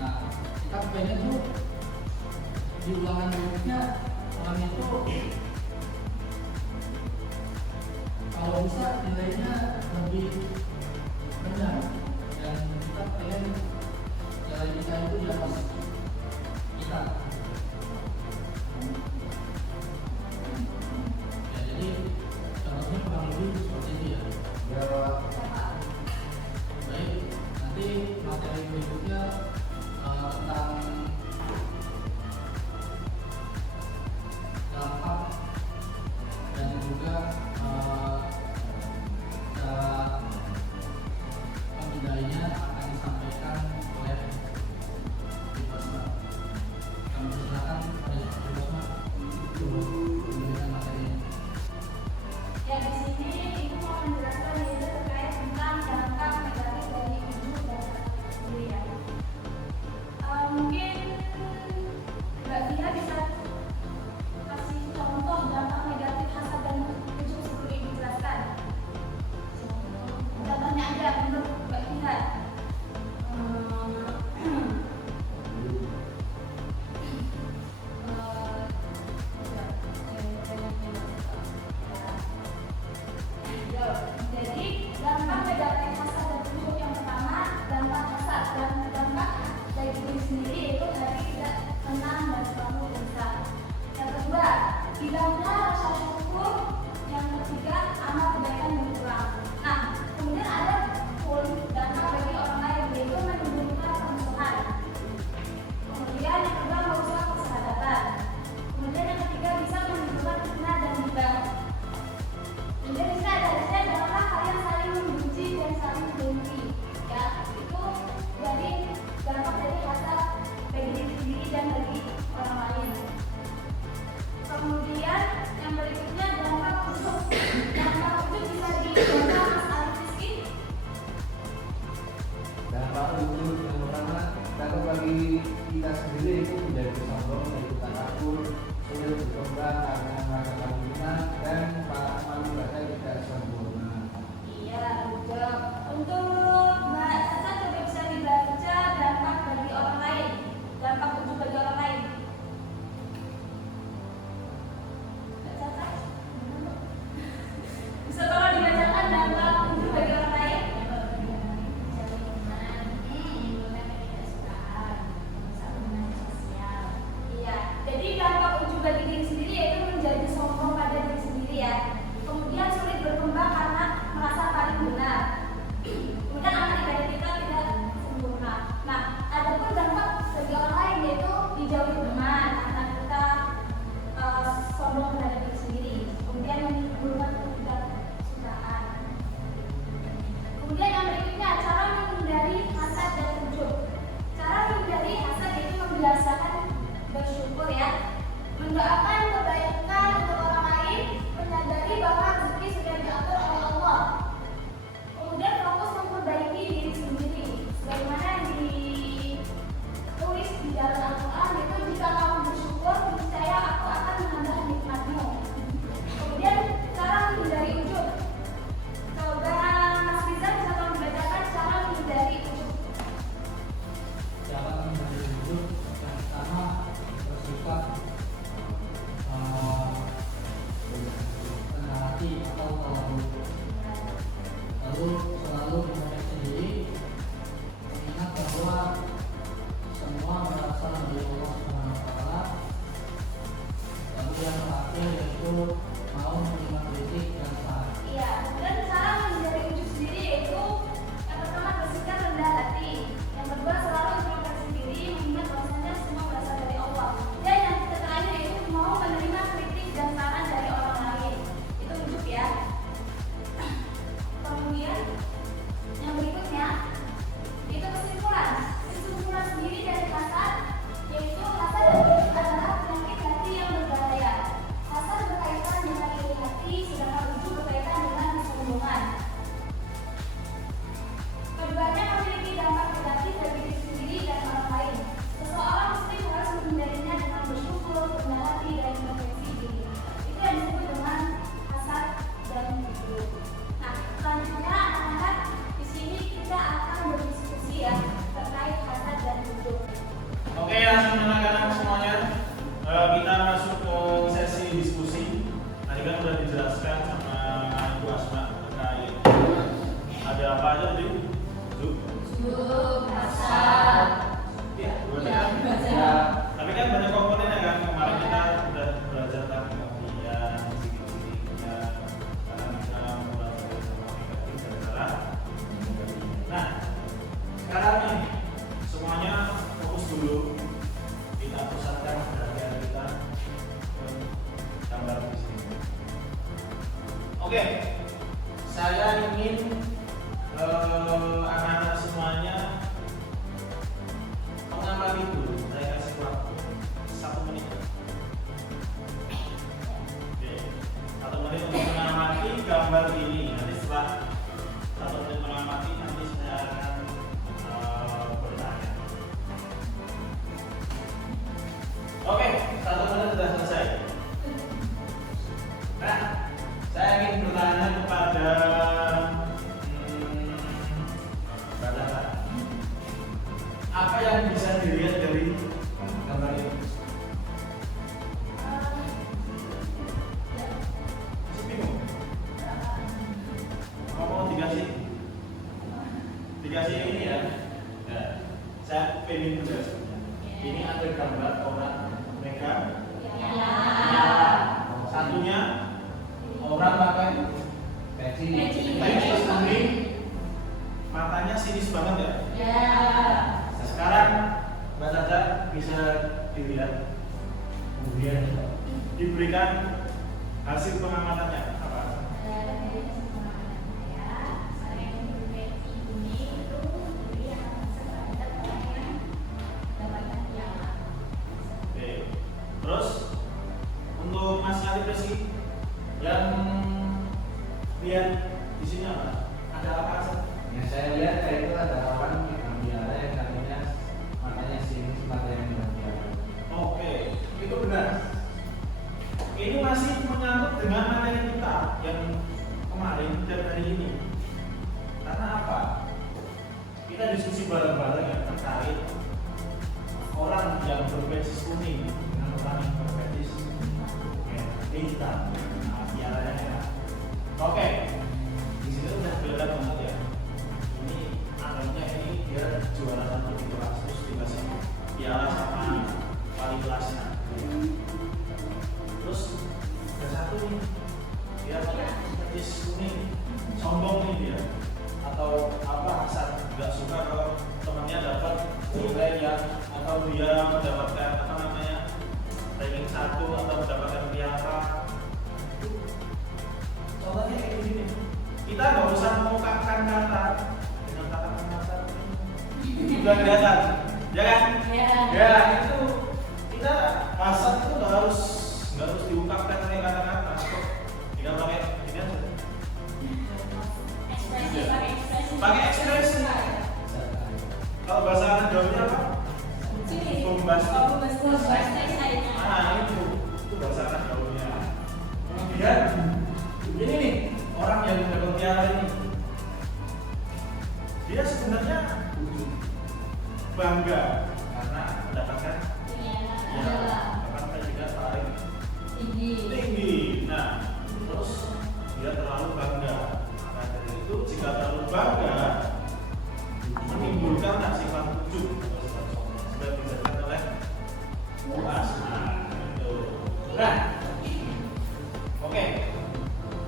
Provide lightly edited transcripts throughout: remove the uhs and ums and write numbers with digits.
Nah, kita pengen tuh di ulangan berikutnya orang itu kalau bisa nilainya lebih rendah, dan kita pengen nilai kita itu di atas kita. Ya, jadi contohnya kurang lebih seperti itu ya. Baik, nanti materi berikutnya tentang dampak dan juga cara pemindainya akan disampaikan oleh Basma. Kami persilakan pada Basma untuk memberikan materinya. Ya, di sini Ibu mau menjelaskan yaitu terkait tentang dampak negatif dari ibu dan sendiri ya. Mungkin Mbak Dia bisa kasih contoh dampak negatif hasad dan ujub seperti Ibu jelaskan. Contohnya aja menurut Mbak Dia. Jadi dampak negatif hasad dan ujub yang pertama, dampak hasad dan dampak dari diri sendiri yaitu dari tidak tenang dan selalu gelisah. Yang kedua, hilangnya rasa syukur. Yang ketiga, amal kebaikan berkurang. Nah, kemudian ada pun dampak bagi orang lain yaitu menimbulkan permusuhan. Kemudian yang kedua, merusak persahabatan. Kemudian yang ketiga, bisa menimbulkan fitnah dan ghibah. Kemudian bisa ada janganlah kalian saling membenci dan saling membenci. Ya, itu dari dampak dari hasad bagi diri sendiri dan bagi orang lain. Kemudian yang berikutnya dampak ujub. Dampak ujub bisa dibaca Mas Arif Rizky. Dampak ujub yang pertama, dampak bagi kita sendiri itu menjadi sombong, menjadi takabur, sulit berkembang karena merasa kemungkinan dan para malu rasa tidak sempurna. Iya, betul. Untuk Mbak Caca coba bisa dibaca dampak bagi orang lain. Dampak ujub bagi orang lain. Mbak Caca, bisa tolong dibacakan dampak ujub bagi orang lain? Iya, jadi dampak ujub bagi diri sendiri yaitu menjadi sombong pada diri sendiri ya. Kemudian sulit berkembang Apa yang bisa dilihat dari gambar ini? Masih bingung? Mau dikasih ini ya? Nah, saya pengen menjelaskannya. Ini ada gambar orang mereka. Satunya orang pakai Peci. peci kuning, matanya sinis banget ya. Nah, sekarang Mbak Caca bisa dilihat, kemudian diberikan hasil pengamatannya apa? Oke. Terus untuk Mas Alif Resi yang lihat di sini apa? Ada apa aja? Yang saya lihat kayak itu ada orang yang biara yang katanya matanya sinis, mata yang biara. Oke, itu benar. Ini masih menyangkut dengan materi kita yang kemarin dan hari ini. Karena apa? Kita diskusi bareng-bareng ya terkait orang yang berpecis kuning dengan orang yang berpecis hitam. Nah, biaranya ya. Oke, di situ sudah kelihatan banget ya. Ini anggapnya ini dia juara satu di kelas, terus dikasih piala sama wali kelasnya. Terus ada satu nih, dia pecis kuning, sombong nih dia, atau apa asal nggak suka kalau temannya dapat nilai yang atau dia mendapatkan apa namanya ranking 1 atau mendapatkan piala. Contohnya kayak gini, kita nggak usah mengungkapkan kata dengan kata-kata juga kelihatan, ya kan? Ya itu kita hasad itu nggak harus diungkapkan oleh kata-kata, tinggal pakai ini aja. Pakai ekspresi. Kalau bahasa anak gaulnya apa? Bombastis. Nah itu bahasa anak gaulnya. Kemudian ini nih orang yang dapat piala ini, dia sebenarnya bangga karena mendapatkan predikat paling tinggi. Nah, terus dia terlalu bangga. Maka dari itu jika terlalu bangga menimbulkan sifat ujub atau sifat sombong sudah dijelaskan oleh UAS. Nah, oke.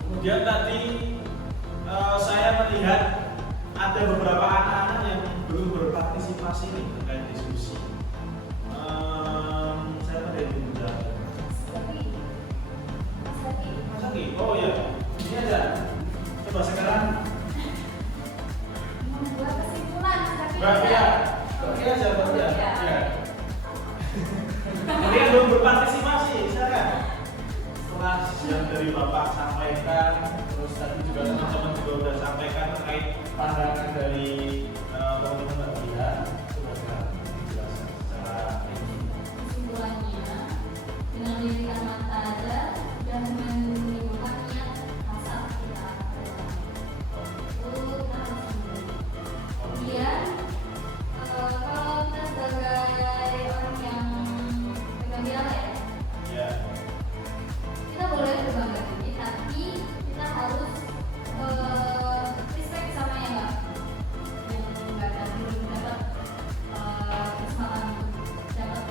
Kemudian tadi saya melihat ada beberapa anak-anak yang belum berpartisipasi nih terkait diskusi. Saya pada diundang. Mas Aki? Oh ya, ini aja. Coba sekarang. Membuat kesimpulan. Mbak Fia, aja Mbak Fia. Ya. Kalian belum berpartisipasi, silakan. Setelah yang dari Bapak sampaikan, terus tadi juga teman-teman juga sudah sampaikan terkait pandangan dari teman-teman Mbak Fia, coba dijelaskan secara rinci. Kesimpulannya, dengan mendirikan mata aja dan menimbulkan niat hasad kita. Itu kita harus memulai. Kemudian, kalau kita sebagai orang yang pegang piala ya, Ya. kita boleh berbangga diri, tapi kita harus respect sama yang nggak ada belum dapat kesempatan dapat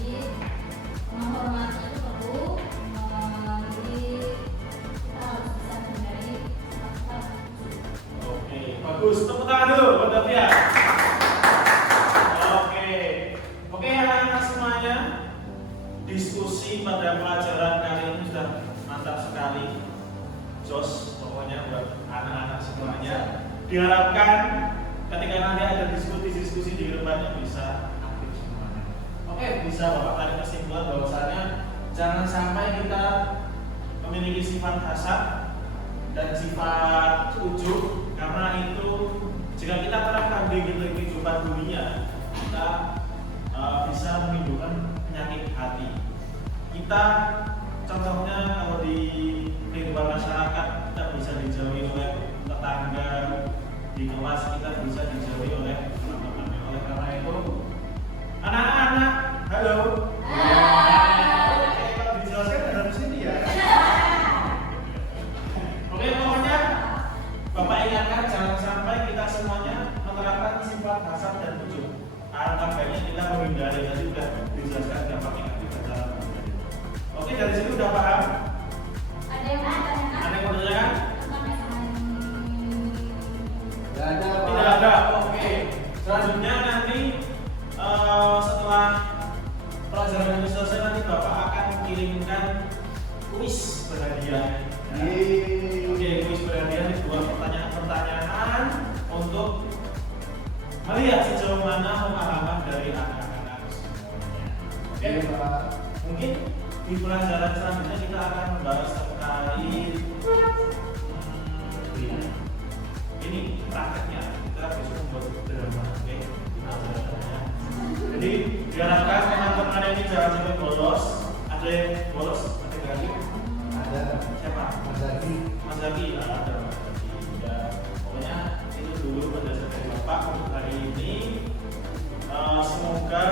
jadi menghormati itu perlu, jadi kita harus bisa menghindari sifat-sifat Oke, bagus. Tepuk tangan dulu buat Mbak Fia. Oke anak-anak semuanya. Diskusi pada pelajaran kali ini sudah mantap sekali. Jos, pokoknya buat anak-anak semuanya. Diharapkan ketika nanti ada diskusi di depannya bisa aktif semuanya. Oke, bisa Bapak tarik kesimpulan bahwasanya jangan sampai kita memiliki sifat hasad dan sifat ujub, karena itu jika kita terapkan di kehidupan dunia, kita bisa menimbulkan penyakit hati. Kita contohnya kalau di kehidupan masyarakat kita bisa dijauhi oleh tetangga, di kelas kita bisa dijauhi oleh teman-teman makanya kita menghindari. Tadi sudah dijelaskan dampaknya akibat cara menghindari. Oke, dari sini udah paham? Ada yang mau tanyakan? Ada yang mau ditanyakan? Tentang SMA. Tidak ada, Pak. Tidak ada. Oke. Selanjutnya nanti setelah pelajaran ini selesai, nanti Bapak akan mengirimkan kuis berhadiah. Oke, kuis berhadiah ini 2 pertanyaan untuk melihat sejauh mana pemahaman dari anak-anak semuanya. Oke, Pak. mungkin di pelajaran selanjutnya kita akan membahas terkait ini prakteknya. Kita besok membuat drama, oke? Pelajarannya. Jadi diharapkan teman-teman ini jangan sampai bolos. Ada yang bolos? Ada yang lagi? Ada. Siapa? Mas Zaki. Mas Zaki, ada Mas Zaki. Ya, pokoknya itu dulu penjelasan dari Bapak untuk hari ini. Semoga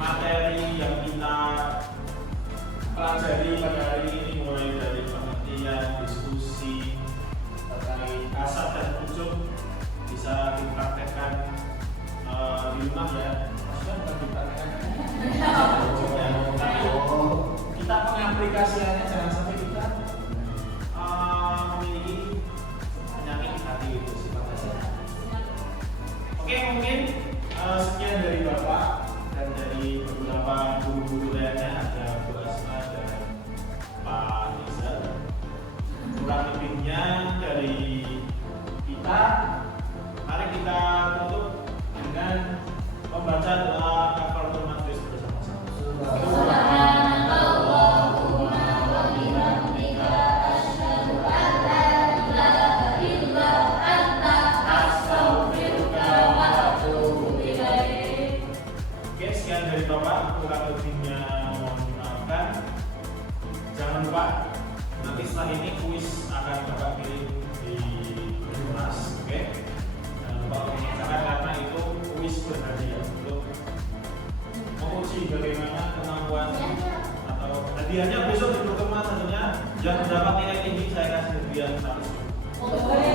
materi yang kita pelajari pada hari ini mulai dari pengertian, diskusi terkait kasat dan ujung bisa dipraktekkan di rumah ya. Maksudnya bukan dipraktekkan. Tapi kita pengaplikasiannya jangan sampai kita memiliki penyakit hati itu sifatnya. Oke, mungkin sekian dari Bapak dan dari beberapa guru-guru lainnya, ada Bu Asma dan Pak Rizal. Kurang lebihnya dari kita, mari kita tutup dengan membaca doa kafaratul majlis bersama-sama. Subhanallahumma wa bihamdika asyhadu an la ilaha illa anta astaghfiruka wa atubu ilaik. Oke, sekian dari Bapak. Kurang lebihnya mohon dimaafkan. Jangan lupa nanti setelah ini kuis akan Bapak kirim di kelas, oke? Jangan lupa untuk mengerjakan karena itu kuis berhadiah untuk menguji bagaimana kemampuan atau hadiahnya besok di pertemuan tentunya yang mendapat nilai tinggi saya kasih hadiah 100.